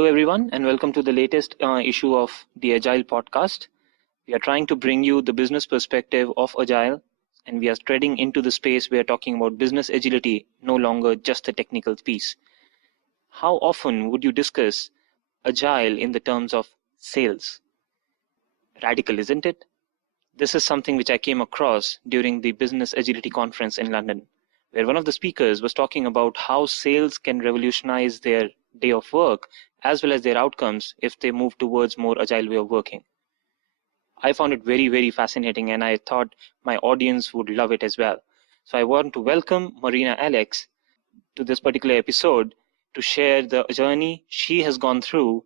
Hello, everyone, and welcome to the latest issue of the Agile podcast. We are trying to bring you the business perspective of Agile, and we are treading into the space where talking about business agility, no longer just the technical piece. How often would you discuss Agile in the terms of sales? Radical, isn't it? This is something which I came across during the Business Agility Conference in London, where one of the speakers was talking about how sales can revolutionize their day of work as well as their outcomes if they move towards more agile way of working. I found it very, very fascinating, and I thought my audience would love it as well. So I want to welcome Marina Alex to this particular episode to share the journey she has gone through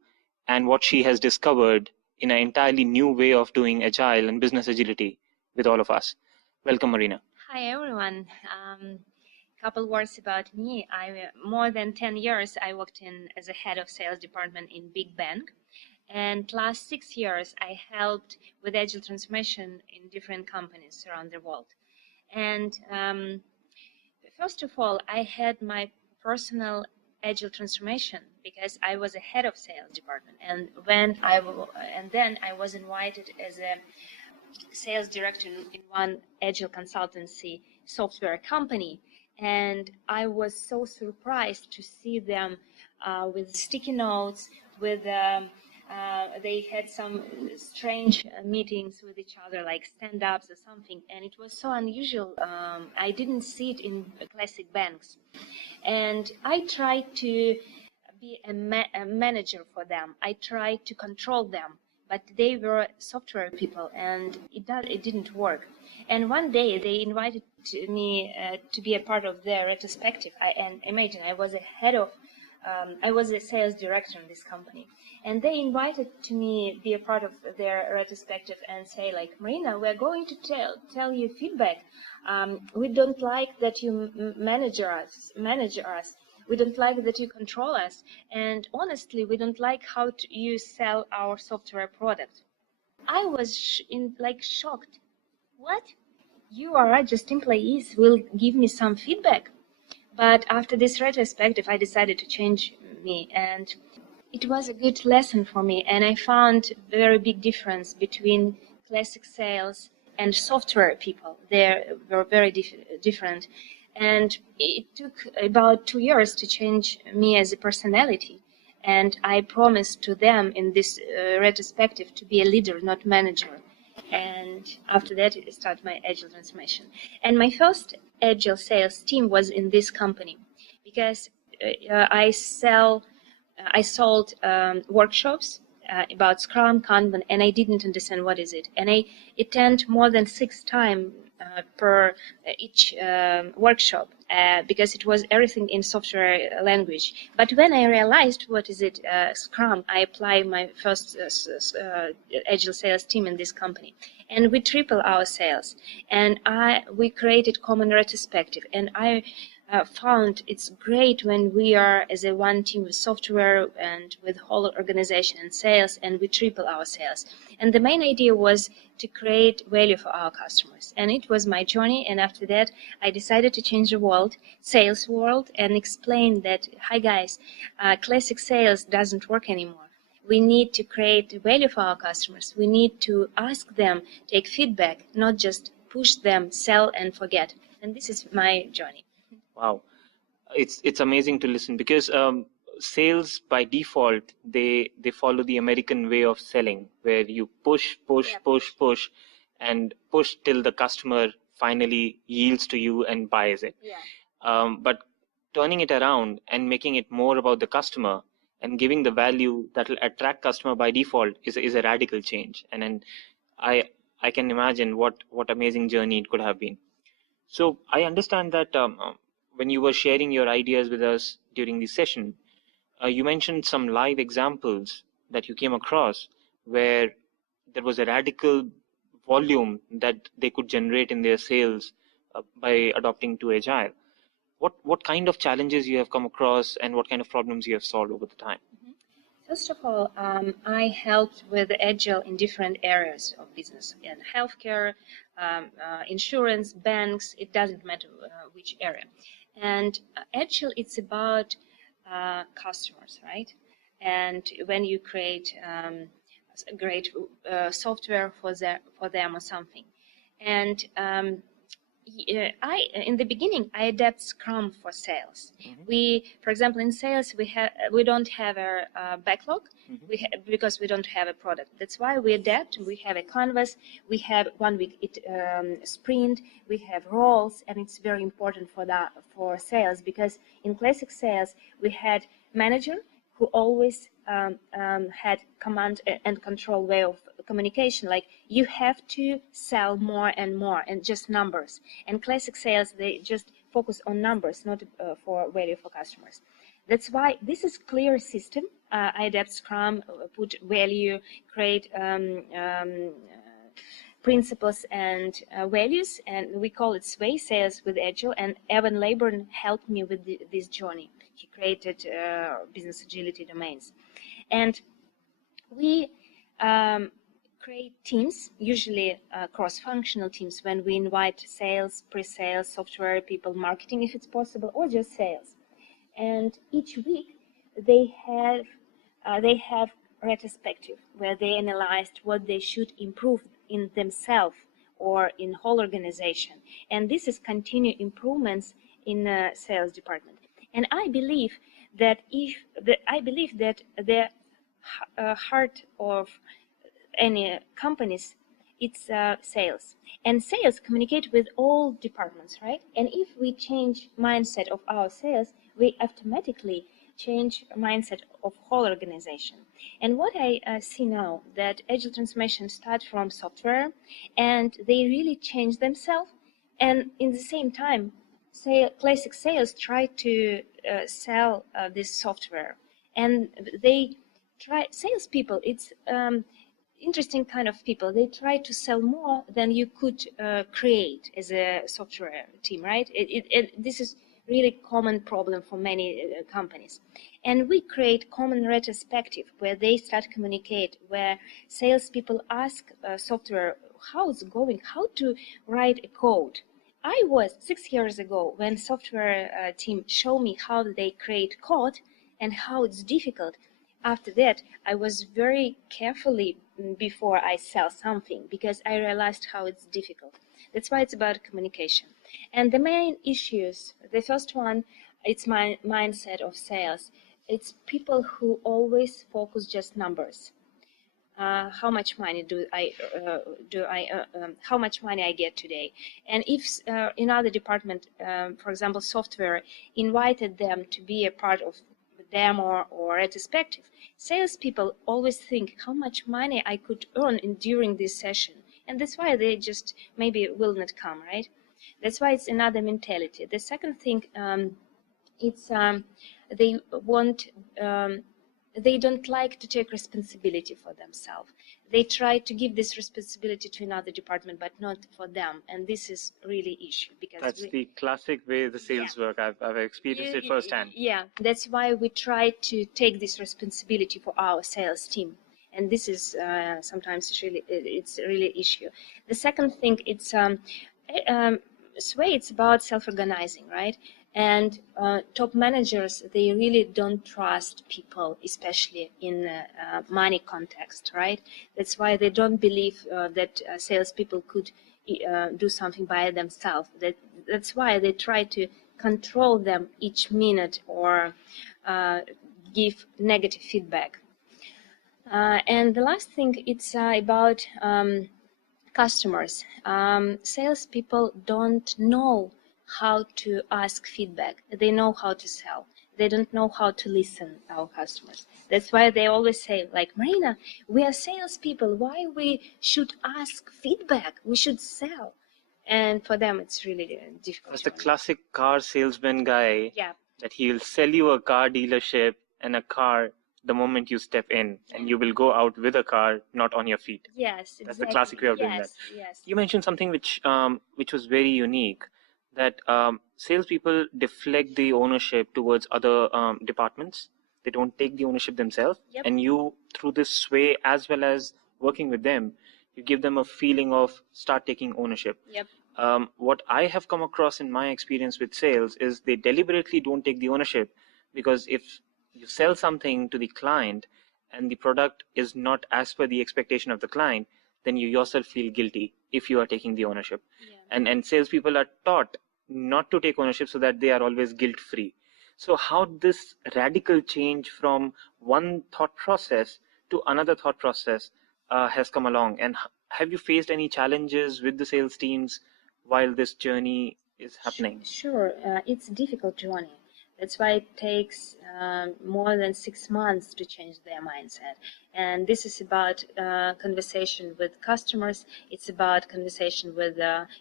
and what she has discovered in an entirely new way of doing agile and business agility with all of us. Welcome, Marina. Hi, everyone. Couple words about me. More than 10 years I worked as a head of sales department in big bank, and last 6 years I helped with agile transformation in different companies around the world. And first of all, I had my personal agile transformation because I was a head of sales department, and then I was invited as a sales director in one agile consultancy software company. And I was so surprised to see them with sticky notes, they had some strange meetings with each other, like stand-ups or something, and it was so unusual. I didn't see it in classic banks. And I tried to be a manager for them. I tried to control them, but they were software people, and it didn't work. And one day they invited me to be a part of their retrospective. And imagine, I was I was a sales director in this company, and they invited to me be a part of their retrospective and say, like, Marina, we're going to tell you feedback. We don't like that you manage us. We don't like that you control us, and honestly, we don't like how you sell our software product. I was shocked. What? You are just employees will give me some feedback? But after this retrospective, I decided to change me, and it was a good lesson for me. And I found a very big difference between classic sales and software people. They were very different. And it took about 2 years to change me as a personality. And I promised to them in this retrospective to be a leader, not manager. And after that, I started my agile transformation. And my first agile sales team was in this company, because I sold workshops about Scrum, Kanban, and I didn't understand what is it. And I attend more than 6 times per each workshop because it was everything in software language. But when I realized what is it, Scrum, I applied my first agile sales team in this company, and we tripled our sales. And we created common retrospective, and I found it's great when we are as a one team with software and with whole organization and sales, and we triple our sales. And the main idea was to create value for our customers. And it was my journey. And after that, I decided to change the world, sales world, and explain that, hi guys, classic sales doesn't work anymore. We need to create value for our customers. We need to ask them, take feedback, not just push them, sell and forget. And this is my journey. Wow, it's amazing to listen, because sales by default they follow the American way of selling, where you push and push till the customer finally yields to you and buys it. But turning it around and making it more about the customer and giving the value that will attract customer by default is a radical change. And then I can imagine what amazing journey it could have been. So I understand that when you were sharing your ideas with us during the session, you mentioned some live examples that you came across where there was a radical volume that they could generate in their sales by adopting to Agile. What kind of challenges you have come across, and what kind of problems you have solved over the time? First of all, I helped with Agile in different areas of business, in healthcare, insurance, banks, it doesn't matter which area. And Agile, it's about customers, right? and when you create a great software for them or something. And in the beginning, I adapt Scrum for sales. For example, in sales, we don't have a backlog because we don't have a product. That's why we adapt. We have a canvas. We have 1 week sprint. We have roles, and it's very important for sales, because in classic sales we had manager who always had command and control way of communication, like you have to sell more and more and just numbers. And classic sales, they just focus on numbers, not for value for customers. That's why this is clear system. I adapt Scrum, put value, create principles and values, and we call it Sway Sales with Agile. And Evan Laburn helped me with this journey. He created business agility domains, and we create teams, usually cross-functional teams, when we invite sales, pre-sales, software people, marketing if it's possible, or just sales. And each week they have retrospective where they analyzed what they should improve in themselves or in whole organization. And this is continued improvements in the sales department. And I believe that the heart of any companies, it's sales. And sales communicate with all departments, right? And if we change mindset of our sales, we automatically change mindset of whole organization. And what I see now, that agile transformation start from software, and they really change themselves. And in the same time, classic sales try to sell this software, and they try. Salespeople, it's interesting kind of people. They try to sell more than you could create as a software team, right? This is really common problem for many companies. And we create common retrospective where they start communicate, where salespeople ask software how it's going, how to write a code. I was 6 years ago when software team showed me how they create code and how it's difficult. After that, I was very carefully before I sell something, because I realized how it's difficult. That's why it's about communication. And the main issues, the first one, it's my mindset of sales. It's people who always focus just numbers. How much money how much money I get today? And if another department, for example, software, invited them to be a part of the demo or retrospective, salespeople always think how much money I could earn during this session, and that's why they just maybe will not come, right? That's why it's another mentality. The second thing, it's they want. They don't like to take responsibility for themselves. They try to give this responsibility to another department, but not for them. And this is really issue, because that's the classic way the sales work. I've experienced it firsthand. Yeah, that's why we try to take this responsibility for our sales team. And this is sometimes it's really issue. The second thing, it's Sway, it's about self-organizing, right? And top managers, they really don't trust people, especially in money context, right? That's why they don't believe that salespeople could do something by themselves. That's why they try to control them each minute or give negative feedback. And the last thing, it's about customers. Salespeople don't know how to ask feedback. They know how to sell. They don't know how to listen to our customers. That's why they always say, like, Marina, we are salespeople. Why we should ask feedback? We should sell. And for them, it's really difficult. It's the classic car salesman guy. Yeah. That he'll sell you a car dealership and a car the moment you step in, and you will go out with a car, not on your feet. Yes, that's the classic way of doing that. Yes. You mentioned something which was very unique, that salespeople deflect the ownership towards other departments. They don't take the ownership themselves. Yep. And you, through this way, as well as working with them, you give them a feeling of start taking ownership. Yep. What I have come across in my experience with sales is they deliberately don't take the ownership, because if you sell something to the client and the product is not as per the expectation of the client, then you yourself feel guilty if you are taking the ownership. Yeah. And salespeople are taught not to take ownership so that they are always guilt free. So how this radical change from one thought process to another thought process has come along, and have you faced any challenges with the sales teams while this journey is happening? Sure, it's a difficult journey. That's why it takes more than 6 months to change their mindset. And this is about conversation with customers. It's about conversation with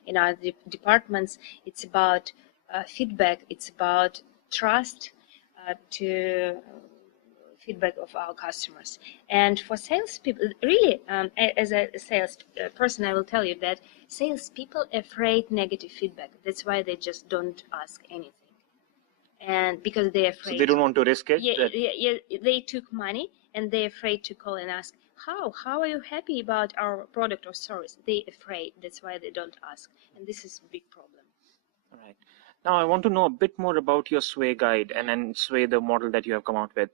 in our departments. It's about feedback. It's about trust to feedback of our customers. And for salespeople, really, as a sales person, I will tell you that salespeople afraid negative feedback. That's why they just don't ask anything, and because they're afraid. So they don't want to risk it. Yeah, they took money and they're afraid to call and ask, how are you happy about our product or service? They're afraid. That's why they don't ask, and this is a big problem. All right. Now I want to know a bit more about your Sway guide and Sway, the model that you have come out with.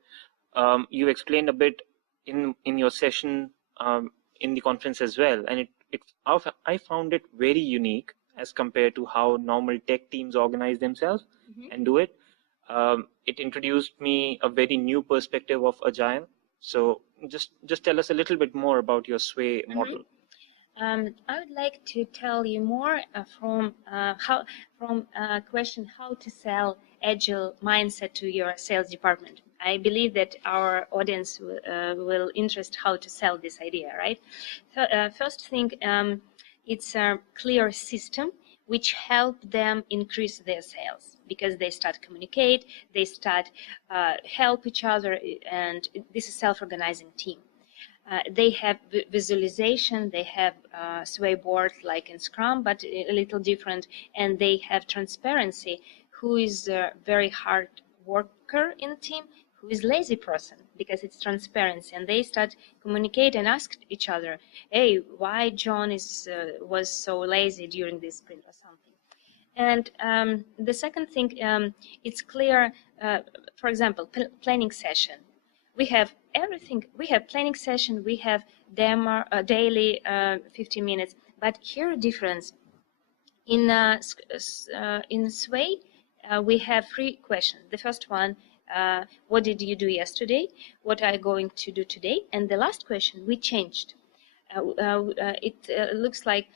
You explained a bit in your session in the conference as well, and I found it very unique as compared to how normal tech teams organize themselves and do it. It introduced me a very new perspective of Agile. So just tell us a little bit more about your Sway model. I would like to tell you more from question how to sell Agile mindset to your sales department. I believe that our audience will interest how to sell this idea, right? First thing, it's a clear system which help them increase their sales because they start communicate, they start help each other, and this is self-organizing team. They have visualization, they have sway board like in Scrum, but a little different, and they have transparency, who is a very hard worker in the team, who is lazy person, because it's transparency, and they start communicate and ask each other, hey, why John was so lazy during this sprint or something. And the second thing, it's clear, for example, planning session. We have everything. We have planning session. We have demo daily 15 minutes. But here difference in Sway, we have 3 questions. The first one, what did you do yesterday? What are you going to do today? And the last question, we changed. It looks like,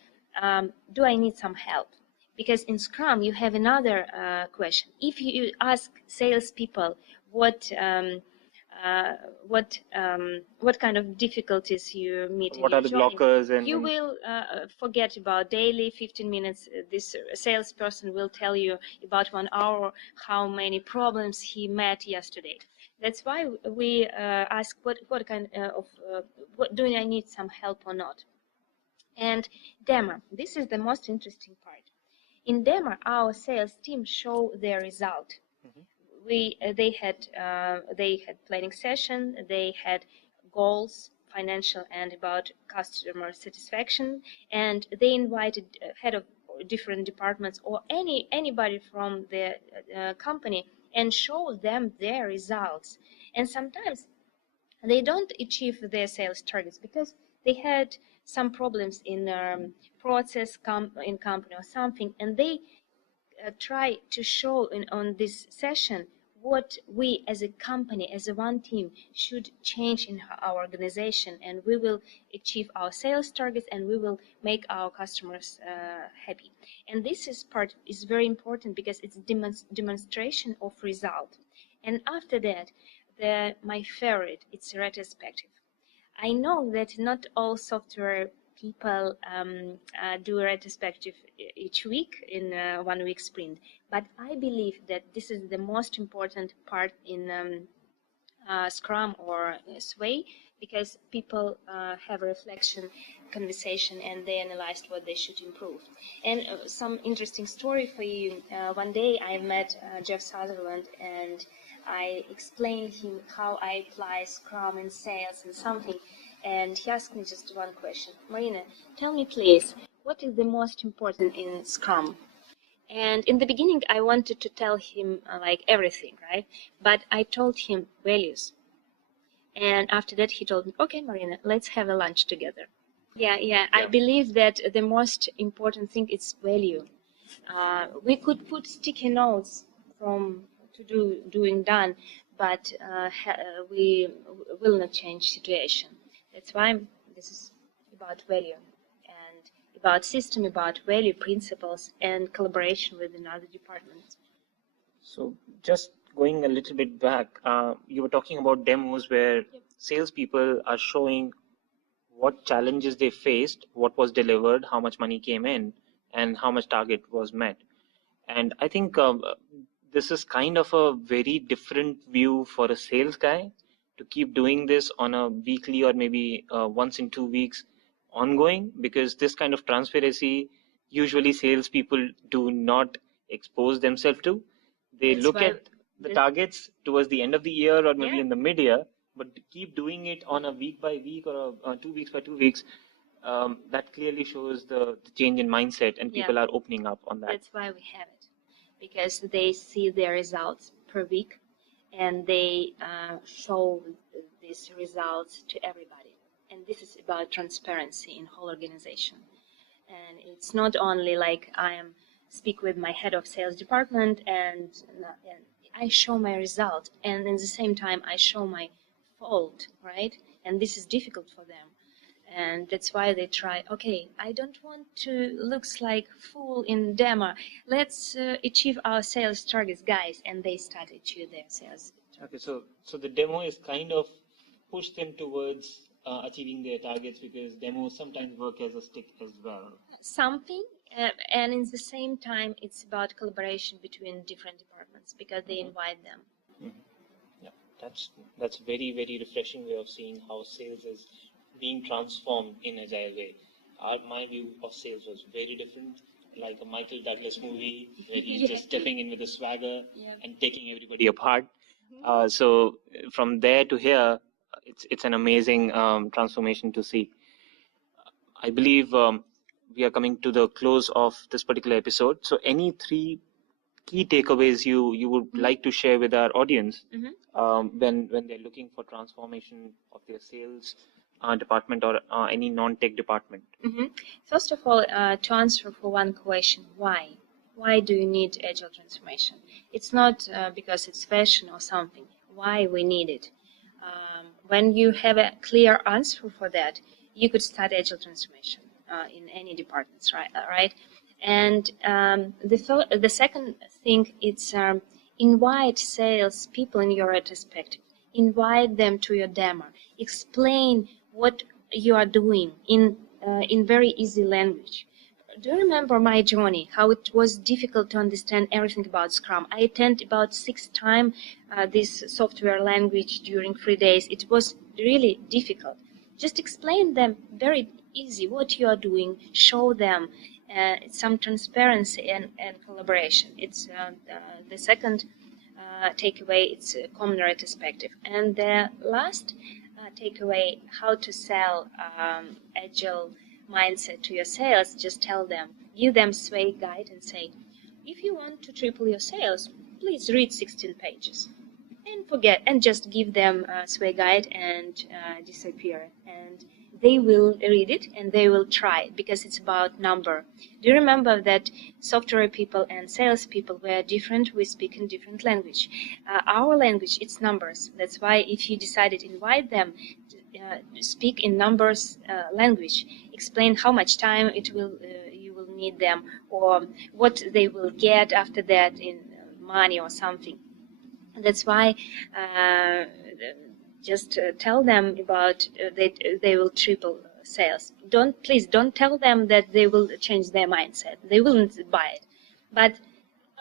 do I need some help? Because in Scrum you have another question. If you ask salespeople what kind of difficulties you meet, what are the blockers, and you will forget about daily 15 minutes. This salesperson will tell you about 1 hour how many problems he met yesterday. That's why we ask what kind of what do I need some help or not. And demo, this is the most interesting part. In demo, our sales team show their result. They had planning session, they had goals, financial and about customer satisfaction, and they invited head of different departments or anybody from the company and show them their results. And sometimes they don't achieve their sales targets because they had some problems in process in company or something, and they try to show on this session what we as a company, as a one team, should change in our organization, and we will achieve our sales targets and we will make our customers happy. And this is very important because it's demonstration of result. And after that, my favorite, it's retrospective. I know that not all software people do a retrospective each week in a 1 week sprint, but I believe that this is the most important part in Scrum or Sway, because people have a reflection, conversation, and they analyzed what they should improve. And some interesting story for you. One day I met Jeff Sutherland, and I explained him how I apply Scrum in sales and something. And he asked me just one question. Marina, tell me please, what is the most important in Scrum? And in the beginning, I wanted to tell him like everything, right? But I told him values. And after that, he told me, okay, Marina, let's have a lunch together. Yeah. I believe that the most important thing is value. We could put sticky notes from doing done, but we will not change situation. That's why this is about value and about system, about value principles and collaboration with another department. So just going a little bit back, you were talking about demos where salespeople are showing what challenges they faced, what was delivered, how much money came in, and how much target was met. And I think this is kind of a very different view for a sales guy to keep doing this on a weekly or maybe once in 2 weeks ongoing, because this kind of transparency usually salespeople do not expose themselves to. They look at the targets towards the end of the year or maybe in the mid-year, but to keep doing it on a week by week or 2 weeks by 2 weeks, that clearly shows the change in mindset, and people are opening up on that. That's why we have it, because they see their results per week, and they show these results to everybody. And this is about transparency in whole organization. And it's not only like I am speak with my head of sales department and I show my result, and at the same time I show my fault, right? And this is difficult for them. And that's why they try, okay, I don't want to looks like fool in demo. Let's achieve our sales targets, guys. And they start to achieve their sales targets. Okay, so the demo is kind of push them towards achieving their targets, because demos sometimes work as a stick as well. Something, and in the same time, it's about collaboration between different departments, because they invite them. Yeah, that's very, very refreshing way of seeing how sales is being transformed in Agile way. My view of sales was very different, like a Michael Douglas movie where he's just stepping in with a swagger and taking everybody apart. So from there to here, it's an amazing transformation to see. I believe we are coming to the close of this particular episode. So any 3 key takeaways you would like to share with our audience when they're looking for transformation of their sales department or any non-tech department? First of all, to answer for one question, why? Why do you need agile transformation? It's not because it's fashion or something. Why we need it? When you have a clear answer for that, you could start agile transformation in any departments, right? And the second thing, it's invite sales people in your retrospective. Invite them to your demo. Explain what you are doing in very easy language. Do you remember my journey, how it was difficult to understand everything about Scrum? I attended about 6 times this software language during 3 days. It was really difficult. Just explain them very easy what you are doing, show them some transparency and collaboration. It's the second takeaway, it's a common retrospective. And the last takeaway, how to sell agile mindset to your sales, just tell them, give them sway guide and say, if you want to triple your sales, please read 16 pages and forget, and just give them a sway guide and disappear. And they will read it and they will try it, because it's about number. Do you remember that software people and sales people were different? We speak in different language. Our language, it's numbers. That's why if you decided to invite them, speak in numbers language. Explain how much time it will you will need them, or what they will get after that in money or something. That's why just tell them about they will triple sales. Please don't tell them that they will change their mindset. They wouldn't buy it. But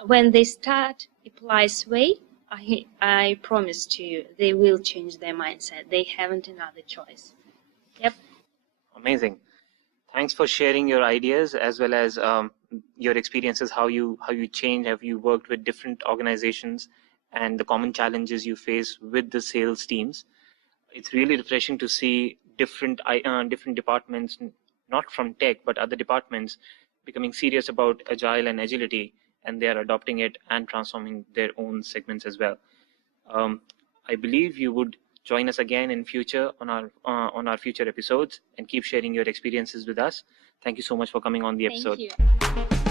when they start apply sway, I promise to you, they will change their mindset. They haven't another choice. Yep. Amazing. Thanks for sharing your ideas as well as your experiences, how you change, have you worked with different organizations, and the common challenges you face with the sales teams. It's really refreshing to see different departments, not from tech, but other departments, becoming serious about agile and agility and they are adopting it and transforming their own segments as well. I believe you would join us again in future on our future episodes and keep sharing your experiences with us. Thank you so much for coming on the episode. Thank you.